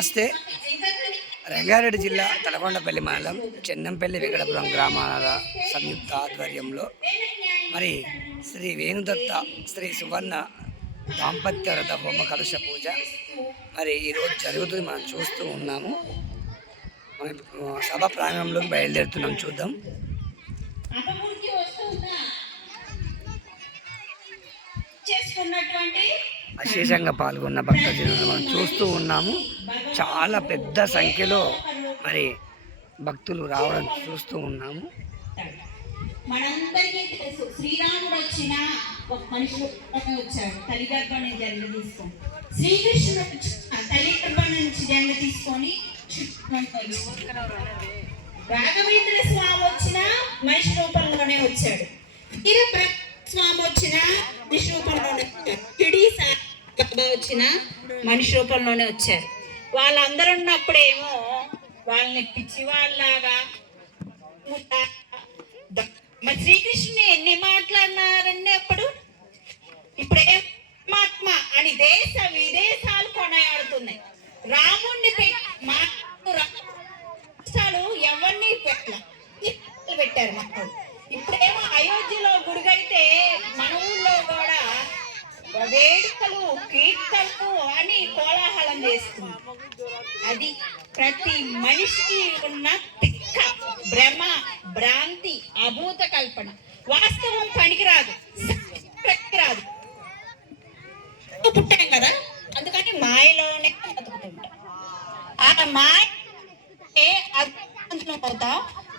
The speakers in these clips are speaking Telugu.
నమస్తే. రంగారెడ్డి జిల్లా తలకొండపల్లి మండలం చెన్నంపల్లి వెంకటపురం గ్రామాల సంయుక్త ఆధ్వర్యంలో మరి శ్రీ వేణుదత్త శ్రీ సువర్ణ దాంపత్య రథ హోమ కలశ పూజ మరి ఈరోజు జరుగుతుంది. మనం చూస్తూ ఉన్నాము. మనం సభ ప్రాంగణంలోకి బయలుదేరుతున్నాం. చూద్దాం. అశేషంగా పాల్గొన్న భక్తజనులు మనం చూస్తూ ఉన్నాము. చాలా పెద్ద సంఖ్యలో మరి భక్తులు రావడం చూస్తూ ఉన్నాము. మనందరికీ తెలుసు, శ్రీరాముడు వచ్చిన ఒక మనిషి వచ్చాడు, తల్లి గర్భం నుంచి జన్మ తీసుకొని. శ్రీకృష్ణుడు తల్లి గర్భం నుంచి జన్మ తీసుకొని రాఘవేంద్ర స్వామి వచ్చిన మనిషి రూపంలోనే వచ్చాడు. స్వామి వచ్చిన మనిషి రూపంలోనే వచ్చిన మనిషి రూపంలోనే వచ్చారు. వాళ్ళందరూ ఉన్నప్పుడేమో వాళ్ళని పిచ్చి వాళ్ళలాగా మరి శ్రీకృష్ణుని ఎన్ని మాట్లాడినారండి అప్పుడు. ఇప్పుడేమాత్మ అని దేశ విదేశాలు కొనయాడుతున్నాయి. రాముణ్ణి రాష్ట్రాలు ఎవరిని పెట్టారు మొత్తం. ఇప్పుడేమో అయోధ్యలో గుడిగైతే మన ఊళ్ళో కూడా వేడుకలు కీర్తనలు అని కోలాహలం చేస్తుంది. అది ప్రతి మనిషికి ఉన్న తిక్క, భ్రమ, భ్రాంతి, అభూత కల్పన. వాస్తవం పనికిరాదు, రాదు. పుట్టాం కదా, అందుకని మాయలోనే బతుకుతుంటాం. ఆ మాయ అవుతాం,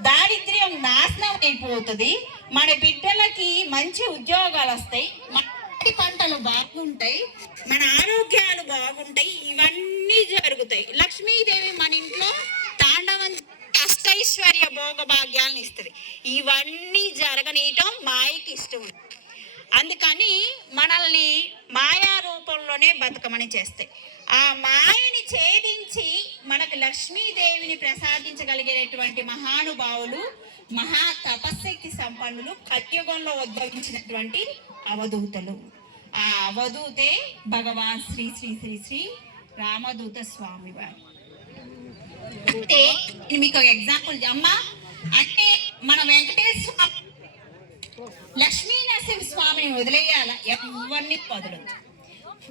దారిద్ర్యం నాశనం అయిపోతుంది. మన బిడ్డలకి మంచి ఉద్యోగాలు వస్తాయి, పంటలు బాగుంటాయి, మన ఆరోగ్యాలు బాగుంటాయి. ఇవన్నీ జరుగుతాయి. లక్ష్మీదేవి మన ఇంట్లో తాండవం అష్టైశ్వర్య భోగభాగ్యాలను ఇస్తుంది. ఇవన్నీ జరగనీయటం మాయకి ఇష్టం. అందుకని మనల్ని మాయా రూపంలోనే బతుకమని చేస్తాయి. ఆ మాయని ఛేదించి మనకు లక్ష్మీదేవిని ప్రసాదించగలిగేటువంటి మహానుభావులు, మహా తపశక్తి సంపన్నులు, కలియుగంలో ఉద్భవించినటువంటి అవధూతలు. ఆ అవధూతే భగవాన్ శ్రీ శ్రీ శ్రీ శ్రీ రామదూత స్వామి వారు. అంటే మీకు ఒక ఎగ్జాంపుల్ అమ్మా, అంటే మన వెంకటేశ్వర లక్ష్మీ నరసింహ స్వామిని వదిలేయాల, ఎవరిని వదలదు.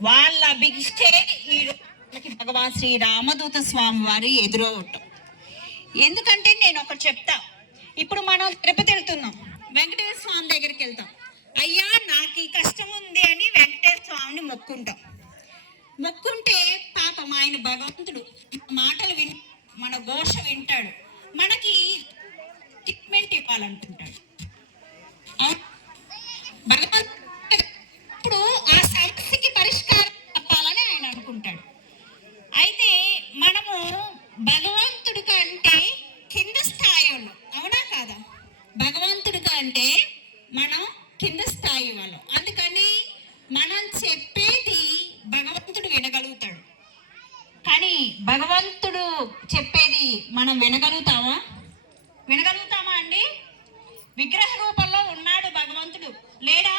వాళ్ళ బిగిస్తే ఈ భగవాన్ శ్రీ రామదూత స్వామి వారి ఎదురవటం. ఎందుకంటే నేను ఒకటి చెప్తా. ఇప్పుడు మనం తిరుపతి వెళ్తున్నాం, వెంకటేశ్వర స్వామి దగ్గరికి వెళ్తాం. అయ్యా నాకు ఈ కష్టం ఉంది అని వెంకటేశ్వర స్వామిని మొక్కుంటాం. మొక్కుంటే పాపం ఆయన భగవంతుడు మాటలు మన ఘోష వింటాడు, మనకి ట్రీట్మెంట్ ఇవ్వాలంటుంటాడు. భగవంతుడు ఆ సమస్యకి పరిష్కారం చెప్పాలని ఆయన అనుకుంటాడు. అయితే మనము భగవంతుడి కంటే కింద స్థాయి వాళ్ళం, అవునా కాదా? భగవంతుడి కంటే మనం కింద స్థాయి వాళ్ళం. అందుకని మనం చెప్పేది భగవంతుడు వినగలుగుతాడు, కానీ భగవంతుడు చెప్పేది మనం వినగలుగుతామా అండి? విగ్రహ రూపంలో ఉన్నాడు భగవంతుడు, లేడా?